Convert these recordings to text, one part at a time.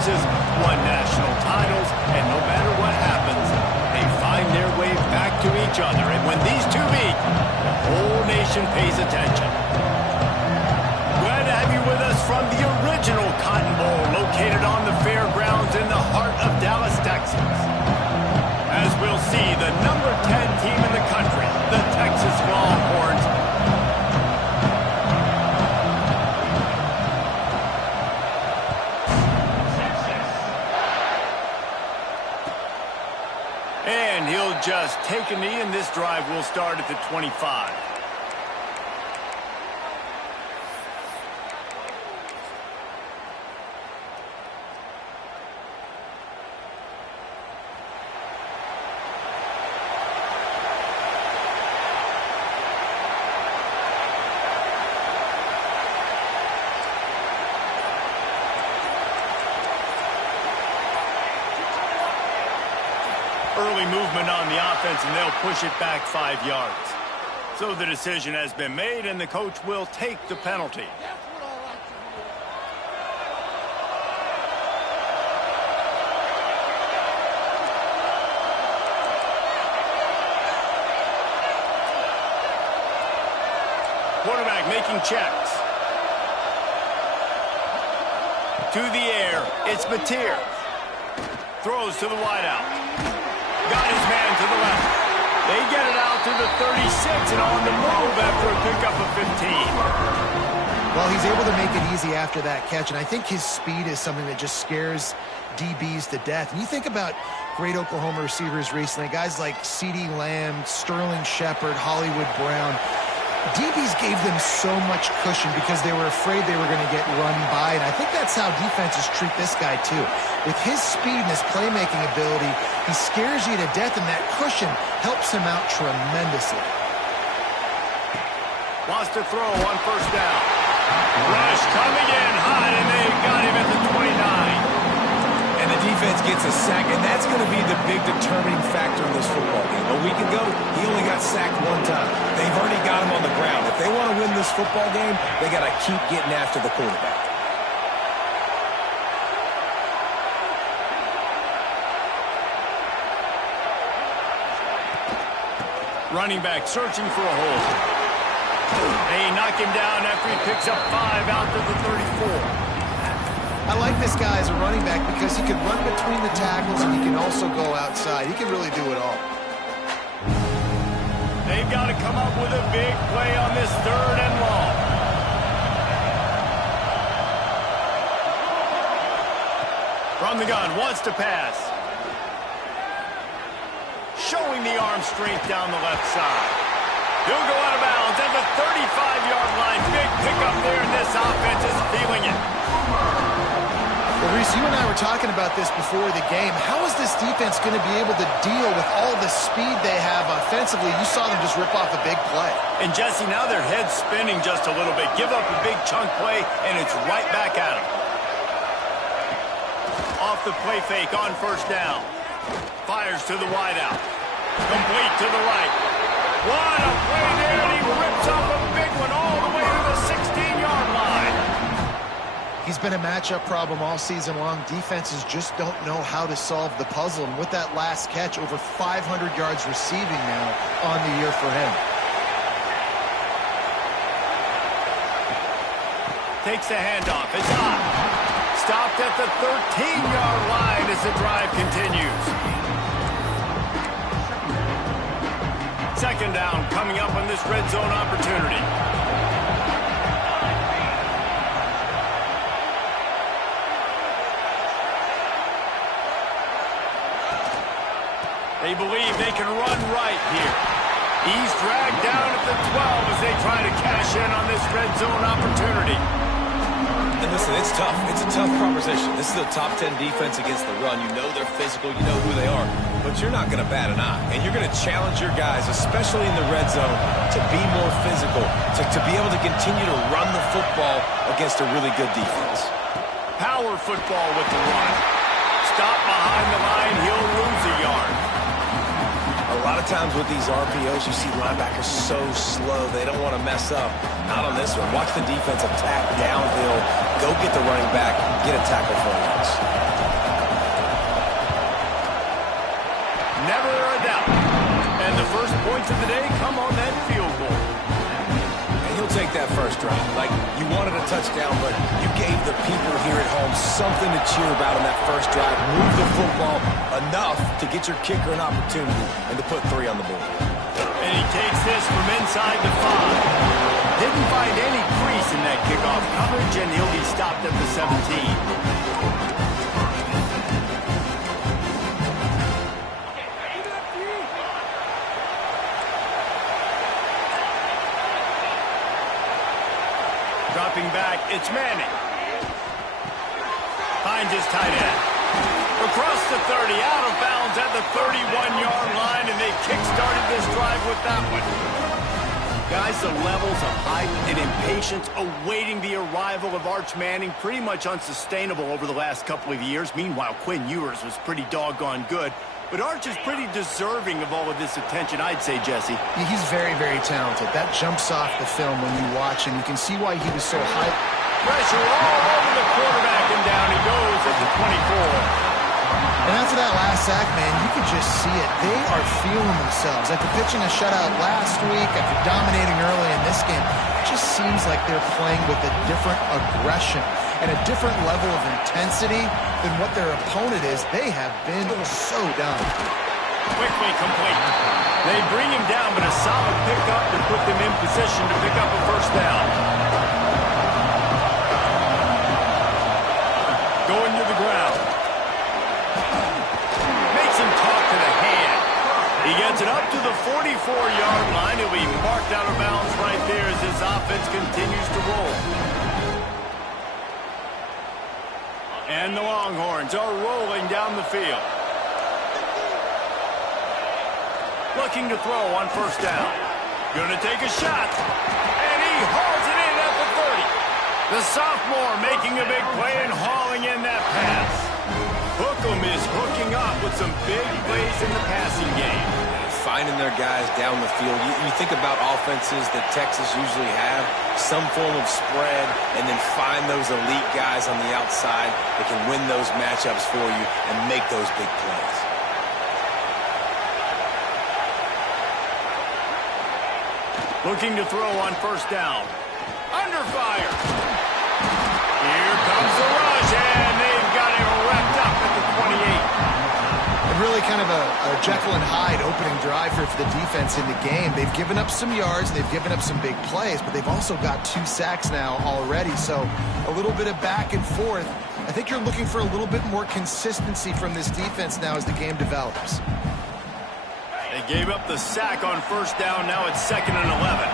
conferences, won national titles, and no matter what happens, they find their way back to each other. And when these two meet, the whole nation pays attention. Glad to have you with us from the original Cotton Bowl, located on the fairgrounds in the heart of Dallas, Texas. As we'll see, the number 10 team in the country, the Texas Longhorns. And he'll just take a knee, and this drive will start at the 25. Early movement on the offense, and they'll push it back 5 yards. So the decision has been made, and the coach will take the penalty. Quarterback making checks. To the air, it's Mateer. Throws to the wideout. Got his man to the left. They get it out to the 36 and on the move after a pickup of 15. Well, he's able to make it easy after that catch, and I think his speed is something that just scares DBs to death. And you think about great Oklahoma receivers recently, guys like CeeDee Lamb, Sterling Shepard, Hollywood Brown. DBs gave them so much cushion because they were afraid they were going to get run by, and I think that's how defenses treat this guy too. With his speed and his playmaking ability, he scares you to death, and that cushion helps him out tremendously. Wants to throw on first down. Rush coming in hot, and they got him at the 29. And the defense gets a sack, and that's going to be the big determining factor in this football game. A week ago, he only got sacked one time. They've already got him on the ground. If they want to win this football game, they got to keep getting after the quarterback. Running back searching for a hole. They knock him down after he picks up 5 out to the 34. I like this guy as a running back because he can run between the tackles and he can also go outside. He can really do it all. They've got to come up with a big play on this 3rd and long. From the gun, wants to pass. Showing the arm strength down the left side. He'll go out of bounds at the 35-yard line. Big pickup there, and this offense is feeling it. Well, Reese, you and I were talking about this before the game. How is this defense going to be able to deal with all the speed they have offensively? You saw them just rip off a big play. And, Jesse, now their head's spinning just a little bit. Give up a big chunk play, and it's right back at them. Off the play fake on first down. Fires to the wideout. Complete to the right. What a play there, and he rips off a big one all the way to the 16-yard line. He's been a matchup problem all season long. Defenses just don't know how to solve the puzzle. And with that last catch, over 500 yards receiving now on the year for him. Takes the handoff. It's hot. Stopped at the 13-yard line as the drive continues. Second down coming up on this red zone opportunity. They believe they can run right here. He's dragged down at the 12 as they try to cash in on this red zone opportunity. And listen, it's tough. It's a tough proposition. This is a top 10 defense against the run. You know they're physical. You know who they are. But you're not going to bat an eye. And you're going to challenge your guys, especially in the red zone, to be more physical, to be able to continue to run the football against a really good defense. Power football with the run. Stop behind the line. He'll lose a yard. A lot of times with these RPOs, you see linebackers so slow, they don't want to mess up. Not on this one. Watch the defense attack downhill, go get the running back, get a tackle for a loss. points of the day come on that field goal. And he'll take that first drive. Like, you wanted a touchdown, but you gave the people here at home something to cheer about on that first drive. Move the football enough to get your kicker an opportunity and to put 3 on the board. And he takes this from inside the 5. Didn't find any crease in that kickoff coverage, and he'll be stopped at the 17. Dropping back, it's Manning. Finds his tight end. Across the 30, out of bounds at the 31-yard line, and they kick-started this drive with that one. Guys, the levels of hype and impatience awaiting the arrival of Arch Manning pretty much unsustainable over the last couple of years. Meanwhile, Quinn Ewers was pretty doggone good. But Arch is pretty deserving of all of this attention, I'd say, Jesse. Yeah, he's very, very talented. That jumps off the film when you watch him. You can see why he was so hyped. Pressure all over the quarterback, and down he goes at the 24. And after that last sack, man, you could just see it. They are feeling themselves. After pitching a shutout last week, after dominating early in this game, it just seems like they're playing with a different aggression and a different level of intensity than what their opponent is. They have been so down. Quickly complete. They bring him down, but a solid pickup to put them in position to pick up a first down. Going to the ground. Makes him talk to the hand. He gets it up to the 44-yard line. He'll be marked out of bounds right there as his offense continues to roll. And the Longhorns are rolling down the field. Looking to throw on first down. Gonna take a shot. And he hauls it in at the 30. The sophomore making a big play and hauling in that pass. Hookem is hooking up with some big plays in the passing game. Finding their guys down the field. You think about offenses that Texas usually have, some form of spread, and then find those elite guys on the outside that can win those matchups for you and make those big plays. Looking to throw on first down. Under fire. Here comes the rush, and they've got him wrapped up at the 28. Really kind of a Jekyll and Hyde opening drive for the defense in the game. They've given up some yards, they've given up some big plays, but they've also got 2 sacks now already. So a little bit of back and forth. I think you're looking for a little bit more consistency from this defense now as the game develops. They gave up the sack on first down. Now it's 2nd and 11.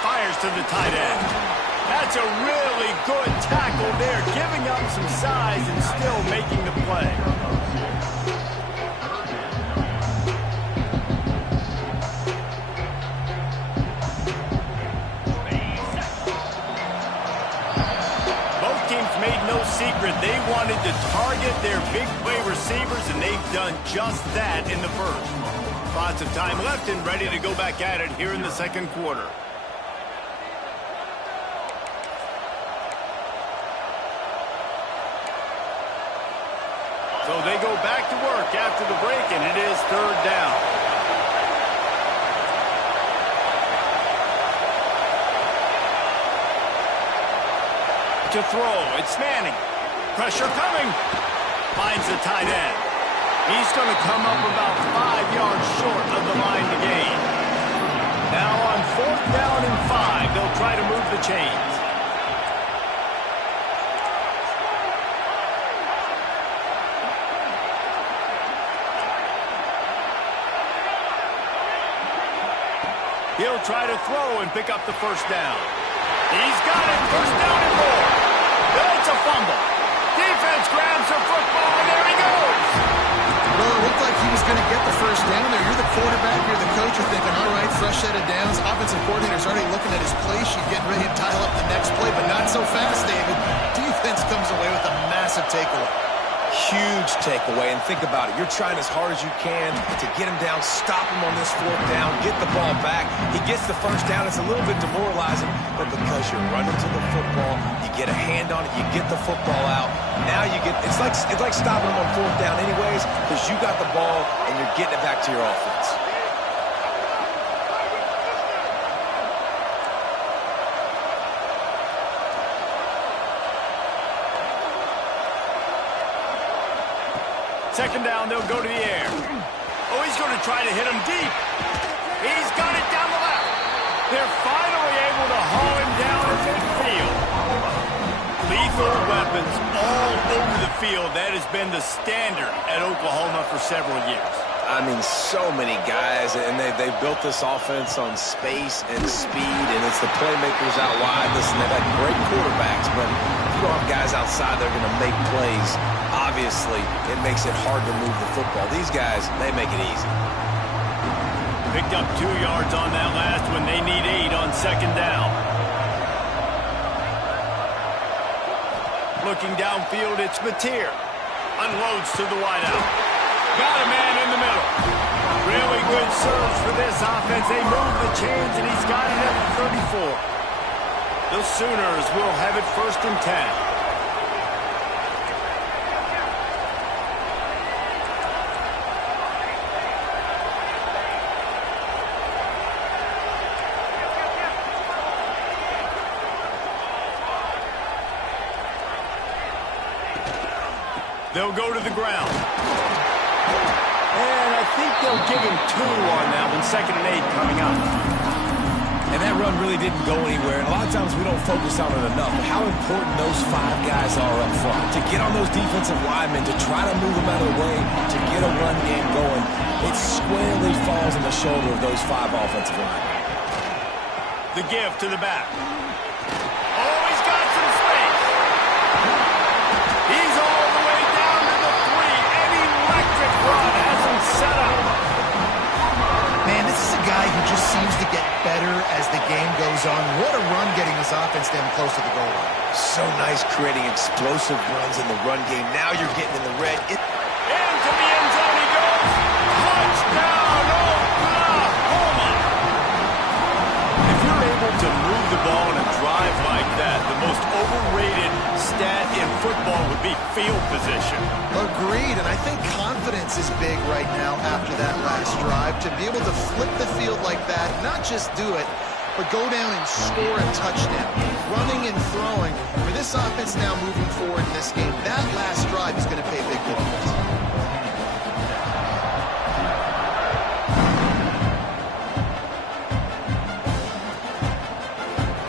Fires to the tight end. That's a really good tackle there, giving up some size and still making the play. Both teams made no secret they wanted to target their big play receivers, and they've done just that in the first. Lots of time left and ready to go back at it here in the second quarter. So they go back to work after the break, and it is 3rd down. To throw, it's Manning. Pressure coming. Finds the tight end. He's going to come up about 5 yards short of the line to gain. Now on 4th down and 5, they'll try to move the chains. He'll try to throw and pick up the first down. He's got it, first down and more. It's a fumble. Defense grabs the football, and there he goes. Well, it looked like he was going to get the first down there. You're the quarterback, you're the coach, you're thinking, all right, fresh set of downs. Offensive coordinator's already looking at his play sheet, getting ready to dial up the next play, but not so fast, David. Defense comes away with a massive takeaway. Huge takeaway, and think about it. You're trying as hard as you can to get him down, stop him on this fourth down, get the ball back. He gets the first down. It's a little bit demoralizing, but because you're running to the football, you get a hand on it, you get the football out. Now you get, it's like stopping him on fourth down anyways, because you got the ball and you're getting it back to your offense. Second down, they'll go to the air. Oh, he's going to try to hit him deep. He's got it down the left. They're finally able to haul him down at midfield. Lethal weapons all over the field. That has been the standard at Oklahoma for several years. I mean, so many guys, and they built this offense on space and speed, and it's the playmakers out wide. Listen, they've had great quarterbacks, but if you don't have guys outside, they're going to make plays. Obviously, it makes it hard to move the football. These guys, they make it easy. Picked up 2 yards on that last one. They need 8 on second down. Looking downfield, it's Mateer. Unloads to the wideout. Got a man in the middle. Really good surge for this offense. They move the chains, and he's got it at the 34. The Sooners will have it 1st and 10. They'll go to the ground. And I think they'll give him 2 on that one. 2nd and 8 coming up. And that run really didn't go anywhere. And a lot of times we don't focus on it enough. But how important those 5 guys are up front. To get on those defensive linemen, to try to move them out of the way, to get a run game going. It squarely falls on the shoulder of those 5 offensive linemen. The give to the back. Oh, he's got some space. He's all the way down to the 3. An electric run has him set up. Man, this is a guy who just seems to get better as the game goes on. What a run getting this offense down close to the goal line. So nice creating explosive runs in the run game. Now you're getting in the red. Into the end zone he goes. Touchdown, Oklahoma. If you're able to move the ball in a drive like that, the most overrated stat in football would be field position. Agreed, and I think confidence is big right now after that last drive. To be able to flip the field like that, not just do it, but go down and score a touchdown. Running and throwing. For this offense now moving forward in this game, that last drive is going to pay big dividends.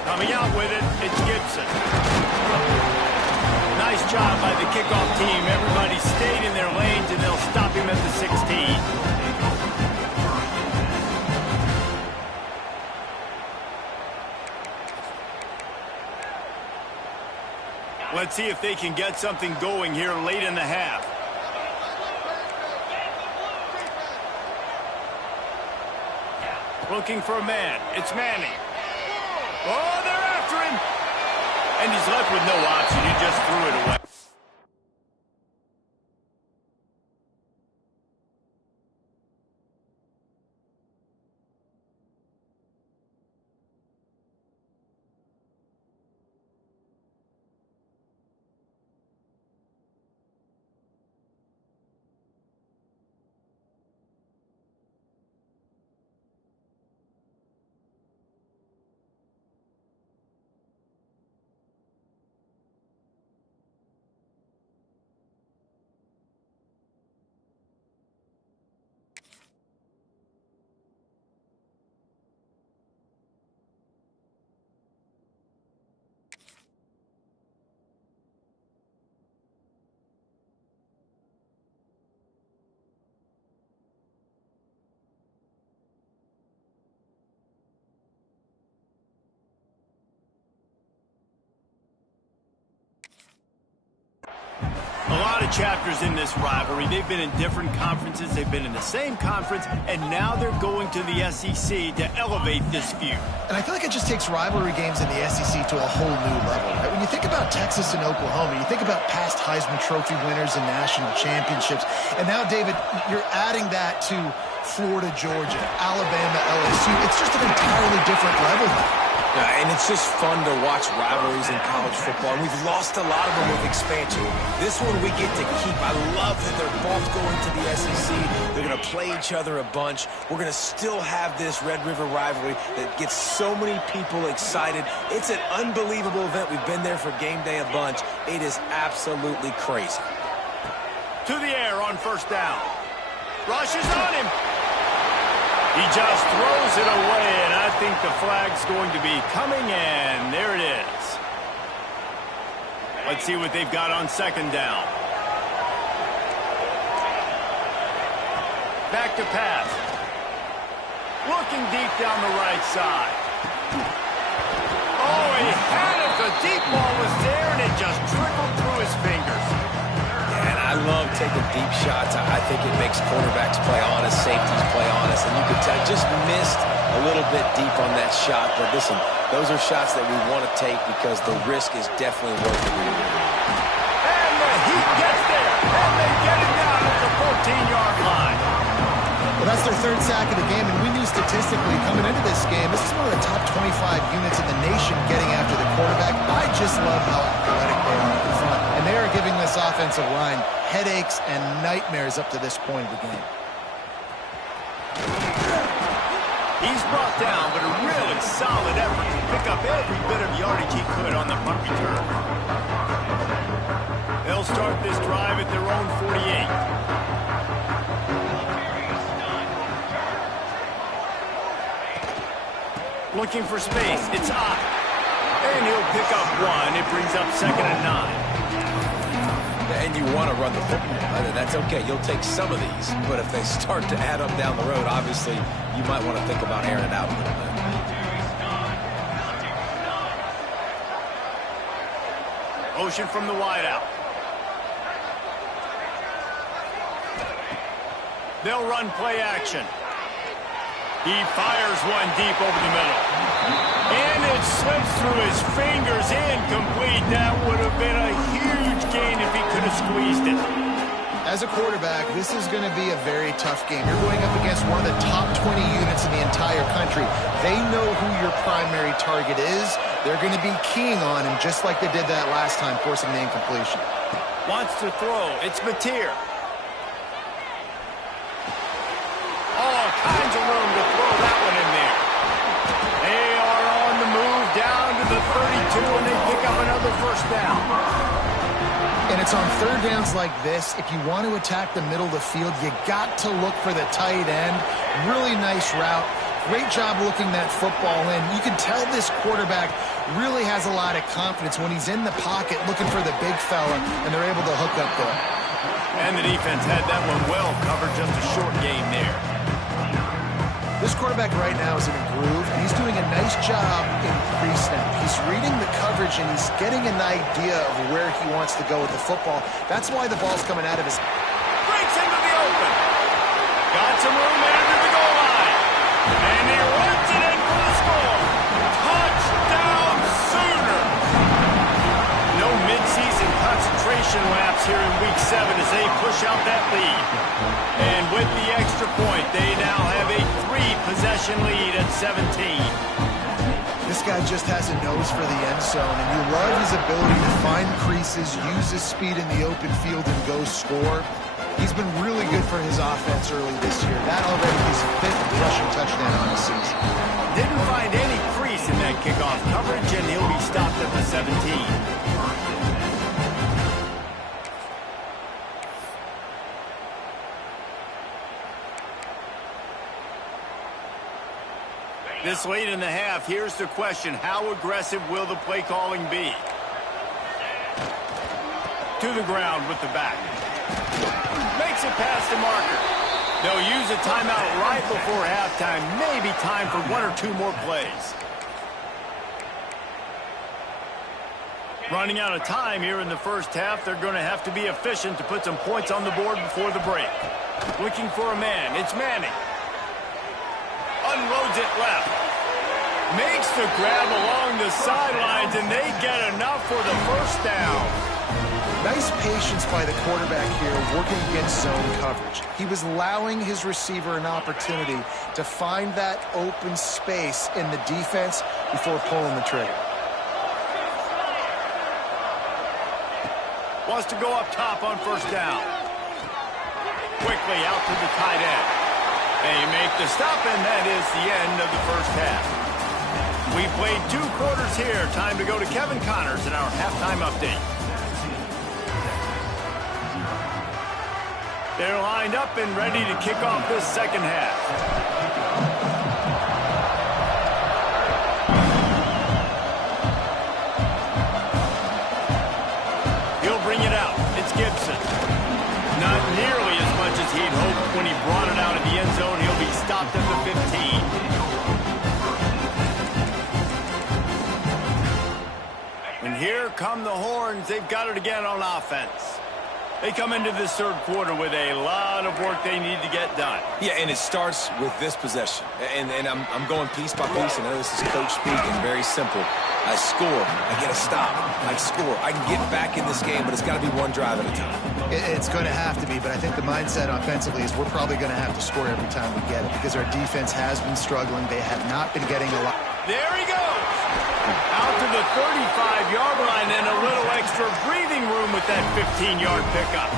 Coming out with it, it's Gibson. Nice job by the kickoff team. Everybody stayed in their lanes, and they'll stop him at the 16. Let's see if they can get something going here late in the half. Looking for a man. It's Manning. Oh, they're after him. And he's left with no option. He just threw it away. chapters in this rivalry. They've been in different conferences. They've been in the same conference, and now they're going to the SEC to elevate this feud. And I feel like it just takes rivalry games in the SEC to a whole new level. Right? When you think about Texas and Oklahoma, you think about past Heisman Trophy winners and national championships. And now, David, you're adding that to Florida, Georgia, Alabama, LSU. It's just an entirely different level now. Yeah, and it's just fun to watch rivalries in college football. And we've lost a lot of them with expansion. This one we get to keep. I love that they're both going to the SEC. They're going to play each other a bunch. We're going to still have this Red River rivalry that gets so many people excited. It's an unbelievable event. We've been there for game day a bunch. It is absolutely crazy. To the air on first down. Rushes on him. He just throws it away, and I think the flag's going to be coming in. There it is. Let's see what they've got on second down. Back to pass. Looking deep down the right side. Oh, he had it. The deep ball was there, and it just trickled through his fingers. I love taking deep shots. I think it makes quarterbacks play honest, safeties play honest, and you can tell just missed a little bit deep on that shot. But listen, those are shots that we want to take because the risk is definitely worth it. And the Heat gets there, and they get it down at the 14-yard line. Well, that's their third sack of the game, and we knew statistically coming into this game, this is one of the top 25 units in the nation getting after the quarterback. I just love how athletic they are in front, and they are giving this offensive line headaches and nightmares up to this point of the game. He's brought down, but a really solid effort to pick up every bit of yardage he could on the punt return. They'll start this drive at their own 48. Looking for space. It's hot. And he'll pick up one. It brings up 2nd and 9. And you want to run the football. That's okay. You'll take some of these. But if they start to add up down the road, obviously, you might want to think about airing it out a little bit. Motion from the wideout. They'll run play action. He fires one deep over the middle. And it slips through his fingers, incomplete. That would have been a huge gain if he could have squeezed it. As a quarterback, this is going to be a very tough game. You're going up against one of the top 20 units in the entire country. They know who your primary target is. They're going to be keying on him just like they did that last time, forcing the incompletion. Wants to throw. It's Mateer. All kinds of room to throw that one in there. They are on the move down to the 32, and they pick up another first down. And it's on third downs like this. If you want to attack the middle of the field, you got to look for the tight end. Really nice route. Great job looking that football in. You can tell this quarterback really has a lot of confidence when he's in the pocket looking for the big fella, and they're able to hook up there. And the defense had that one well covered, just a short game there. This quarterback right now is in a groove, and he's doing a nice job in pre-snap. He's reading the coverage, and he's getting an idea of where he wants to go with the football. That's why the ball's coming out of his... Breaks into the open. Got some room into the goal line. And he runs it in for the score. Touchdown Sooner. No midseason concentration laps here in Week 7 as they push out that lead. And with the extra point, they now have a 3-possession lead at 17. This guy just has a nose for the end zone, and you love his ability to find creases, use his speed in the open field, and go score. He's been really good for his offense early this year. That already his 5th rushing touchdown on the season. Didn't find any crease in that kickoff coverage, and he'll be stopped at the 17. This late in the half, here's the question. How aggressive will the play calling be? To the ground with the back. Makes it past the marker. They'll use a timeout right before halftime. Maybe time for 1 or 2 more plays. Running out of time here in the first half. They're going to have to be efficient to put some points on the board before the break. Looking for a man. It's Manning. Unloads it left. Makes the grab along the sidelines, and they get enough for the first down. Nice patience by the quarterback here, working against zone coverage. He was allowing his receiver an opportunity to find that open space in the defense before pulling the trigger. Wants to go up top on first down. Quickly out to the tight end. They make the stop, and that is the end of the first half. We played 2 quarters here. Time to go to Kevin Connors in our halftime update. They're lined up and ready to kick off this second half. He'll bring it out. It's Gibson. Not nearly as much as he'd hoped when he brought it out in the end zone. He'll be stopped at the 15. And here come the horns. They've got it again on offense. They come into this third quarter with a lot of work they need to get done. Yeah, and it starts with this possession. And I'm going piece by piece. I know this is coach speaking, very simple. I score. I get a stop. I score. I can get back in this game, but it's got to be one drive at a time. It's going to have to be, but I think the mindset offensively is we're probably going to have to score every time we get it because our defense has been struggling. They have not been getting a lot. There he goes. Out to the 35-yard line and a little extra breathing room with that 15-yard pickup.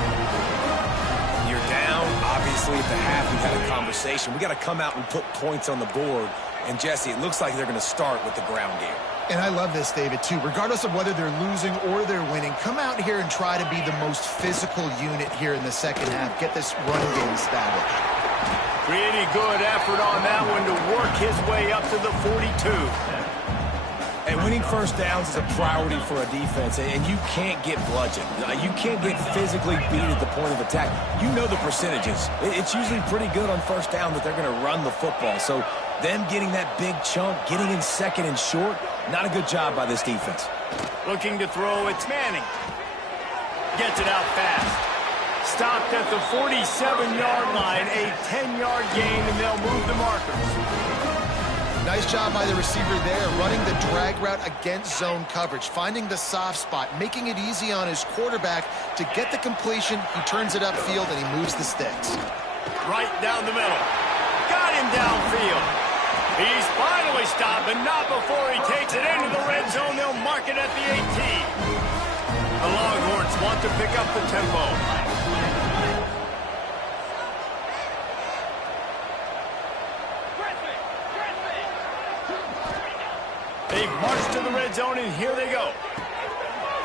You're down. Obviously, at the half, we've had a conversation. We got to come out and put points on the board. And, Jesse, it looks like they're going to start with the ground game. And I love this, David, too. Regardless of whether they're losing or they're winning, come out here and try to be the most physical unit here in the second half. Get this run game established. Pretty good effort on that one to work his way up to the 42. And winning first downs is a priority for a defense, and you can't get bludgeoned. You can't get physically beat at the point of attack. You know the percentages. It's usually pretty good on first down that they're going to run the football. So them getting that big chunk, getting in second and short, not a good job by this defense. Looking to throw, it's Manning. Gets it out fast. Stopped at the 47-yard line, a 10-yard gain, and they'll move the markers. Nice job by the receiver there, running the drag route against zone coverage, finding the soft spot, making it easy on his quarterback to get the completion. He turns it upfield, and he moves the sticks. Right down the middle. Got him downfield. He's finally stopped, but not before he takes it into the red zone. They'll mark it at the 18. The Longhorns want to pick up the tempo. They've marched to the red zone, and here they go.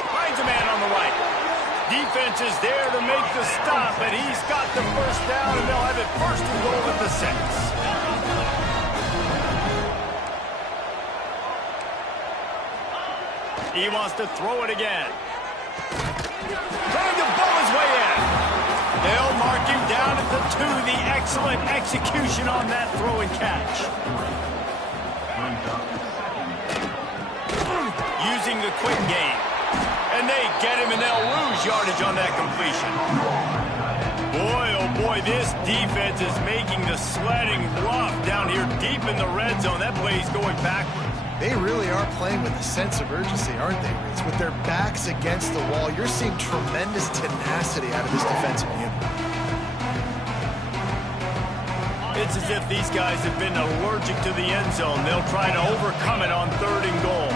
Finds a man on the right. Defense is there to make the stop, but he's got the first down, and they'll have it first and goal at the 6. He wants to throw it again. Trying to bowl his way in. They'll mark him down at the 2. The excellent execution on that throw and catch. Using the quick game. And they get him, and they'll lose yardage on that completion. Boy, oh boy, this defense is making the sledding rough down here deep in the red zone. That play's going backwards. They really are playing with a sense of urgency, aren't they, Reese? With their backs against the wall, you're seeing tremendous tenacity out of this defensive unit. It's as if these guys have been allergic to the end zone. They'll try to overcome it on 3rd and goal.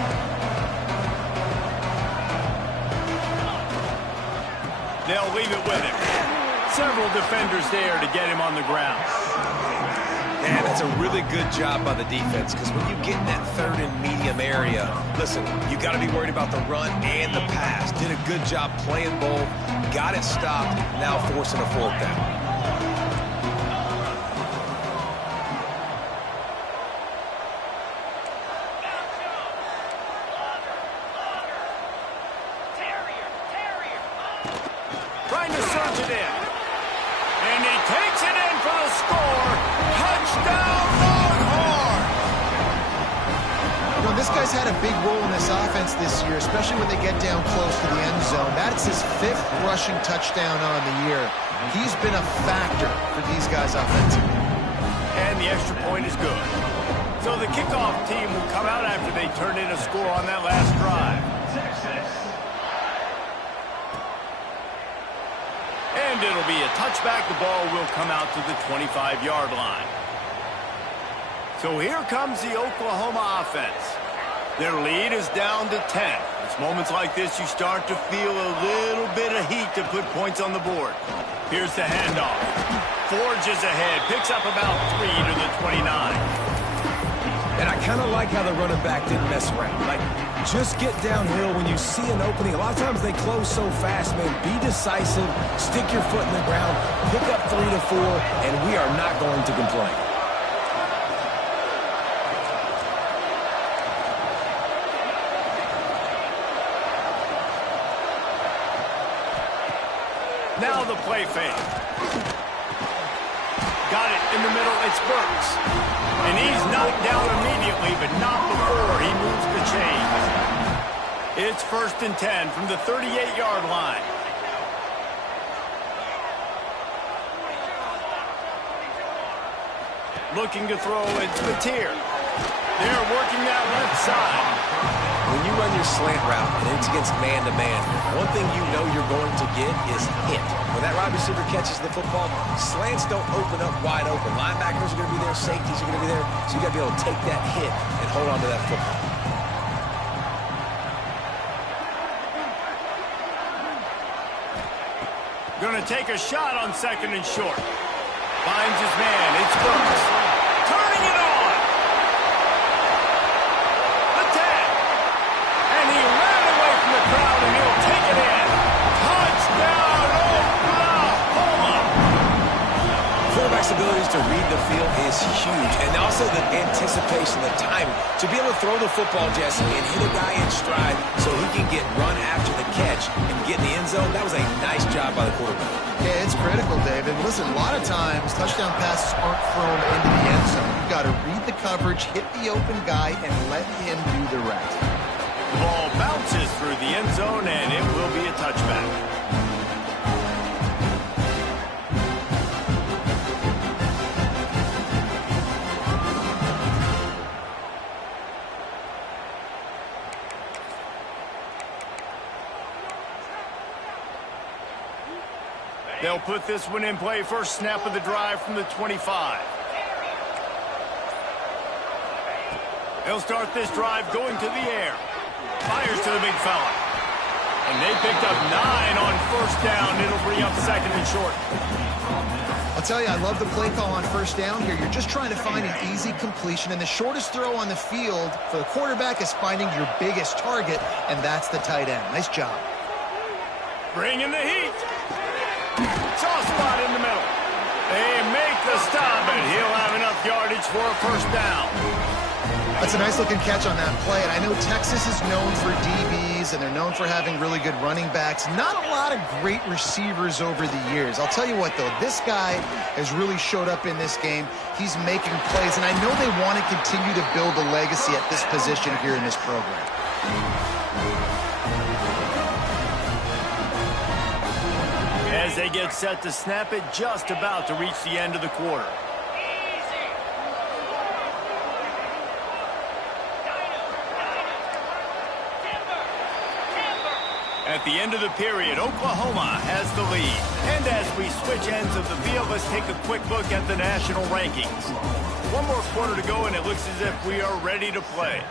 They'll leave it with him. Several defenders there to get him on the ground. Man, that's a really good job by the defense, because when you get in that 3rd and medium area, listen, you got to be worried about the run and the pass. Did a good job playing both, got it stopped, now forcing a 4th down. Trying to surge it in. And he takes it in for the score. Touchdown, Longhorn! You know, this guy's had a big role in this offense this year, especially when they get down close to the end zone. That's his 5th rushing touchdown on the year. He's been a factor for these guys offensively. And the extra point is good. So the kickoff team will come out after they turn in a score on that last drive. And it'll be a touchback. The ball will come out to the 25-yard line. So here comes the Oklahoma offense. Their lead is down to 10. It's moments like this you start to feel a little bit of heat to put points on the board. Here's the handoff. Forges ahead, picks up about 3 to the 29. And I kind of like how the running back didn't mess around. Like, just get downhill when you see an opening. A lot of times they close so fast, man. Be decisive, stick your foot in the ground, pick up 3 to 4, and we are not going to complain. Now the play fake. Got it in the middle. It's Burks. And he's knocked down immediately, but not before he moves the chains. It's 1st and 10 from the 38-yard line. Looking to throw, it's Mateer. They're working that left side. When you run your slant route and it's against man-to-man, one thing you know you're going to get is hit. When that wide receiver catches the football, slants don't open up wide open. Linebackers are going to be there, safeties are going to be there, so you got to be able to take that hit and hold on to that football. Going to take a shot on 2nd and short. Finds his man. It's Burks. Turning it on. The 10. And he ran away from the crowd, and he'll take it in. Touchdown, Oklahoma! Quarterback's abilities to read the field is huge, and also the anticipation, the timing. To be able to throw the football, Jesse, and hit a guy in stride so he can get run after the catch and get in the end zone, that was a nice job by the quarterback. Yeah, it's critical, David. Listen, a lot of times touchdown passes aren't thrown into the end zone. You've got to read the coverage, hit the open guy, and let him do the rest. The ball bounces through the end zone, and it will be a touchback. They'll put this one in play. First snap of the drive from the 25. They'll start this drive going to the air. Fires to the big fella. And they picked up 9 on 1st down. It'll bring up 2nd and short. I'll tell you, I love the play call on 1st down here. You're just trying to find an easy completion, and the shortest throw on the field for the quarterback is finding your biggest target, and that's the tight end. Nice job. Bringing the heat. Soft spot in the middle. They make the stop, and he'll have enough yardage for a 1st down. That's a nice-looking catch on that play, and I know Texas is known for DBs, and they're known for having really good running backs. Not a lot of great receivers over the years. I'll tell you what, though, this guy has really showed up in this game. He's making plays, and I know they want to continue to build a legacy at this position here in this program. As they get set to snap it, just about to reach the end of the quarter. At the end of the period, Oklahoma has the lead. And as we switch ends of the field, let's take a quick look at the national rankings. One more quarter to go, and it looks as if we are ready to play.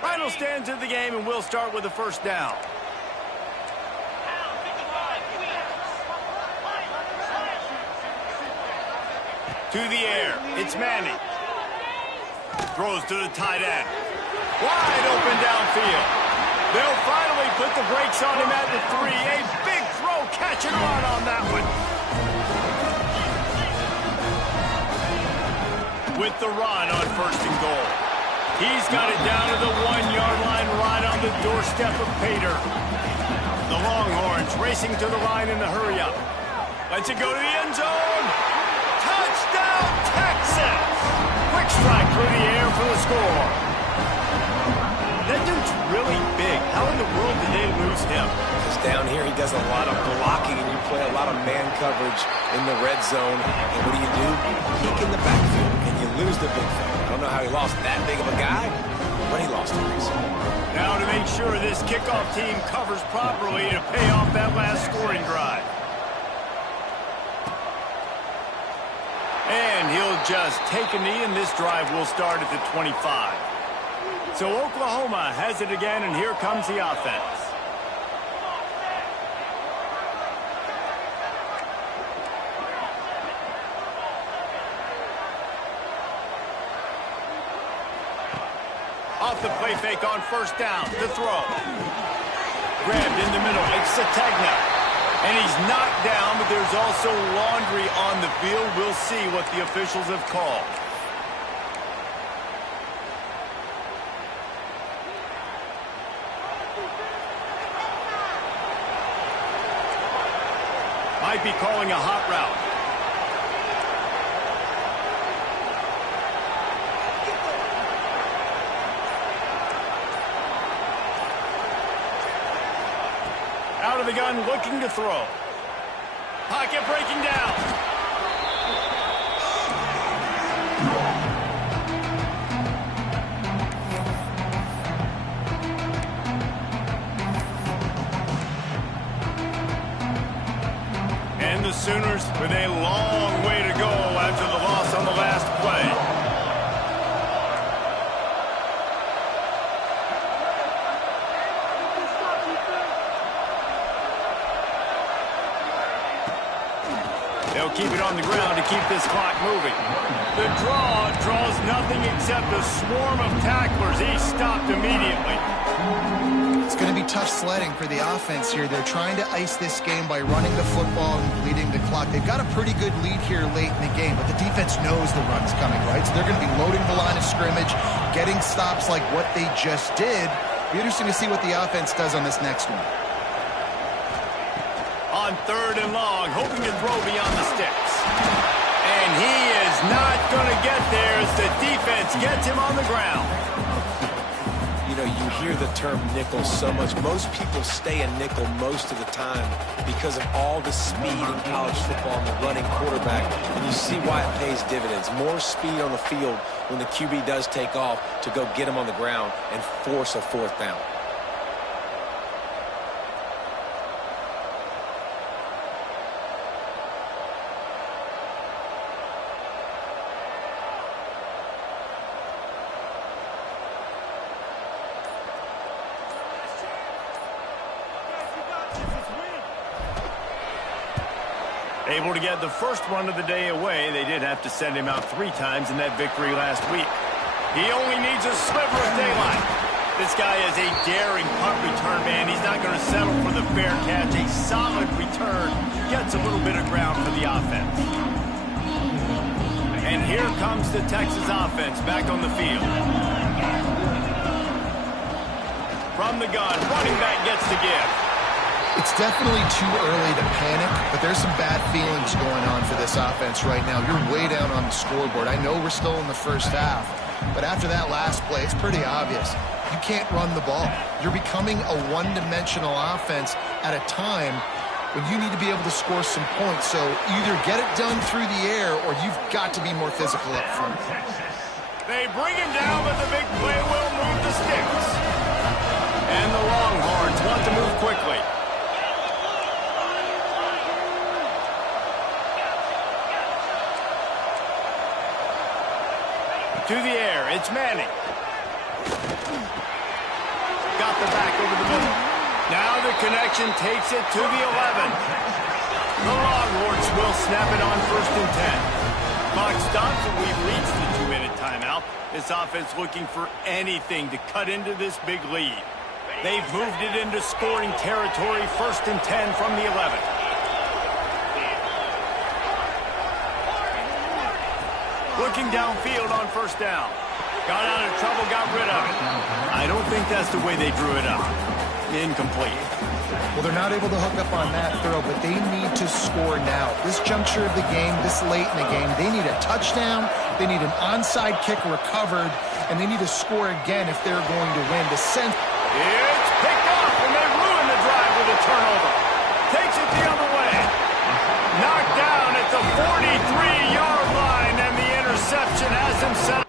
Final stands of the game, and we'll start with the 1st down. To the air, it's Manning. Throws to the tight end. Wide open downfield. They'll finally put the brakes on him at the 3. A big throw, catch and run on that one. With the run on 1st and goal. He's got it down to the 1-yard line right on the step of pay dirt. The Longhorns racing to the line in the hurry-up. Lets it go to the end zone. Touchdown, Texas! Quick strike through the air for the score. That dude's really big. How in the world did they lose him? Because down here he does a lot of blocking, and you play a lot of man coverage in the red zone. And what do? Peek in the backfield, and you lose the big fella. I don't know how he lost that big of a guy, but he lost him recently. Now to make sure this kickoff team covers properly to pay off that last scoring drive. And he'll just take a knee, and this drive will start at the 25. So Oklahoma has it again, and here comes the offense. Off the play fake on first down, the throw. Grabbed in the middle, it's Sategna. And he's knocked down, but there's also laundry on the field. We'll see what the officials have called. Might be calling a hot route. Out of the gun, looking to throw. Pocket breaking down. And the Sooners with a long way to go after the loss on the last play. They'll keep it on the ground to keep this clock moving. The draw draws nothing except a swarm of tacklers. He stopped immediately. It's going to be tough sledding for the offense here. They're trying to ice this game by running the football and bleeding the clock. They've got a pretty good lead here late in the game, but the defense knows the run's coming, right? So they're going to be loading the line of scrimmage, getting stops like what they just did. Be interesting to see what the offense does on this next one. On third and long, hoping to throw beyond the sticks. And he is not going to get there as the defense gets him on the ground. You know, you hear the term nickel so much. Most people stay a nickel most of the time because of all the speed in college football and the running quarterback. And you see why it pays dividends. More speed on the field when the QB does take off to go get him on the ground and force a fourth down. Able to get the first one of the day away. They did have to send him out 3 times in that victory last week. He only needs a sliver of daylight. This guy is a daring punt return man. He's not going to settle for the fair catch. A solid return gets a little bit of ground for the offense. And here comes the Texas offense back on the field. From the gun, running back gets the give. It's definitely too early to panic, but there's some bad feelings going on for this offense right now. You're way down on the scoreboard. I know we're still in the first half, but after that last play, it's pretty obvious. You can't run the ball. You're becoming a one-dimensional offense at a time when you need to be able to score some points. So either get it done through the air or you've got to be more physical up front. They bring him down, but the big play will move the sticks. And the Longhorns want to move quickly. To the air, it's Manning. Got the back over the middle. Now the connection takes it to the 11. The Longhorns will snap it on 1st and 10. Clock stops and we've reached the 2-minute timeout. This offense looking for anything to cut into this big lead. They've moved it into scoring territory, 1st and 10 from the 11. Looking downfield on 1st down. Got out of trouble, got rid of it. I don't think that's the way they drew it up. Incomplete. Well, they're not able to hook up on that throw, but they need to score now. This juncture of the game, this late in the game, they need a touchdown, they need an onside kick recovered, and they need to score again if they're going to win. It's picked off, and they ruin the drive with a turnover. Takes it the other way. Knocked down at the 43-yard line, and the interception has him set